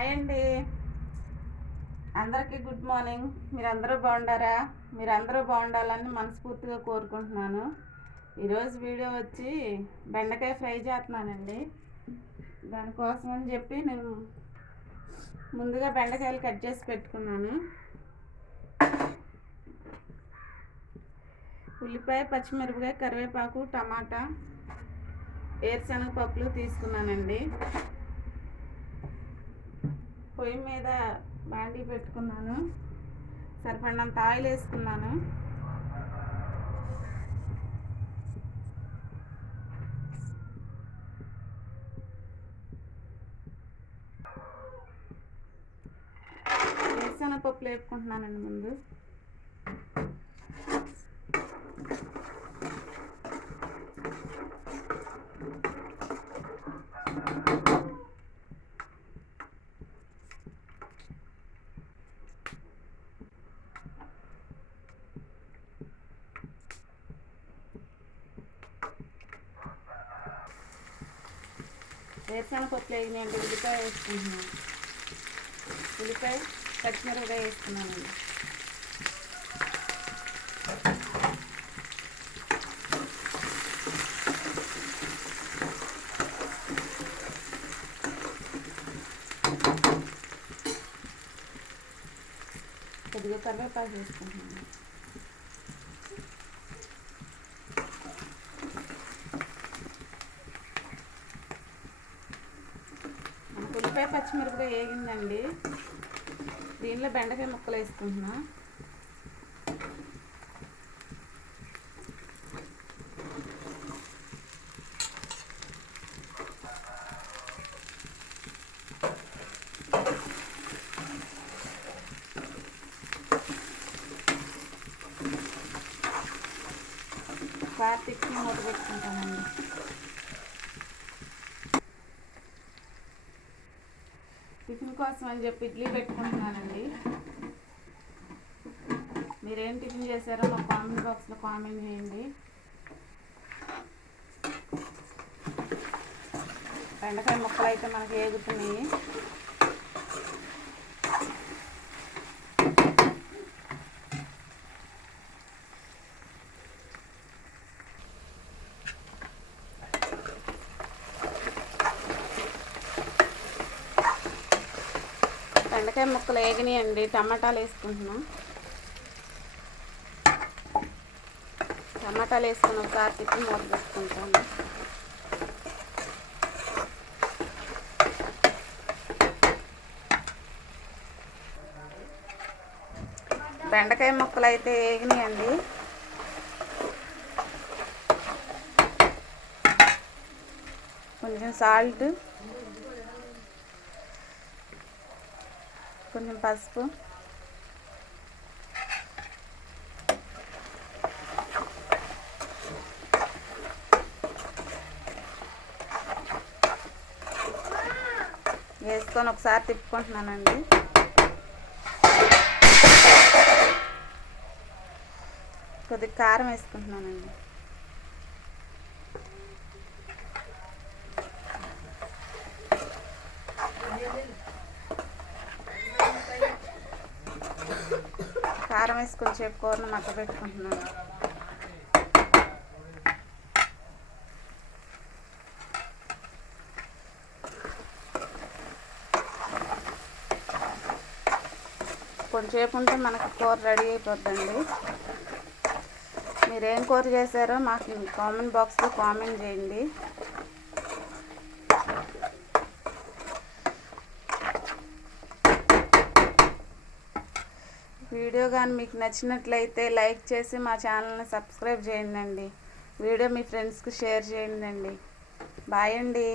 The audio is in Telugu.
హాయ్ అండి, అందరికీ గుడ్ మార్నింగ్. మీరందరూ బాగుండారా? మీరందరూ బాగుండాలని మనస్ఫూర్తిగా కోరుకుంటున్నాను. ఈరోజు వీడియో వచ్చి బెండకాయ ఫ్రై చేస్తున్నానండి. దానికోసం అని చెప్పి నేను ముందుగా బెండకాయలు కట్ చేసి పెట్టుకున్నాను. ఉల్లిపాయ, పచ్చిమిరపకాయ, కరివేపాకు, టమాటా, వేరుశనగ పప్పులు తీసుకున్నానండి. పొయ్యి మీద బాండీ పెట్టుకున్నాను. సరిపడినంత ఆయిల్ వేసుకున్నాను. వేరుశనగపప్పులు వేసుకుంటున్నానండి ముందు. వేరుశనగపప్పులు వేగినాయండి. ఉల్లిపాయ వేసుకుంటున్నాను. ఉల్లిపాయ, పచ్చిమిరపకాయ వేసుకున్నానండి. కొద్దిగా కరివేపాకు వేసుకుంటున్నాను. ఉల్లిపాయ, పచ్చిమిరపకాయ వేగిందండి. దీనిలో బెండకాయ ముక్కలు వేసుకుంటున్నా. కార్తీక్ని మూత పెట్టుకుంటానండి. టిఫిన్ కోసం అని చెప్పి ఇడ్లీ పెట్టుకుంటున్నానండి. మీరేం టిఫిన్ చేశారో మా కామెంట్ బాక్స్లో కామెంట్ చేయండి. బెండకాయ ముక్కలు అయితే మనకి వేగుతున్నాయి. బెండకాయ ముక్కలు వేగినాయండి. టమాటాలు వేసుకుంటున్నాం. టమాటాలు వేసుకుని ఒకసారి తిప్పి మూత వేసుకుంటాను. బెండకాయ ముక్కలు అయితే వేగినాయండి. కొంచెం సాల్ట్, కొంచెం పసుపు, వేసుకొని ఒకసారి తిప్పుకుంటున్నానండి. కొద్దిగా కారం వేసుకుంటున్నానండి. కారం వేసుకొని చెప్పు కూరను మక్క పెట్టుకుంటున్నాను. కొంచెంసేపు ఉంటే మనకు కూర రెడీ అయిపోద్దండి. మీరేం కూర చేశారో మాకు కామెంట్ బాక్స్లో కామెంట్ చేయండి. వీడియో కానీ మీకు నచ్చినట్లయితే లైక్ చేసి మా ఛానల్ని సబ్స్క్రైబ్ చేయండి. వీడియో మీ ఫ్రెండ్స్కి షేర్ చేయండి. బాయ్ అండి.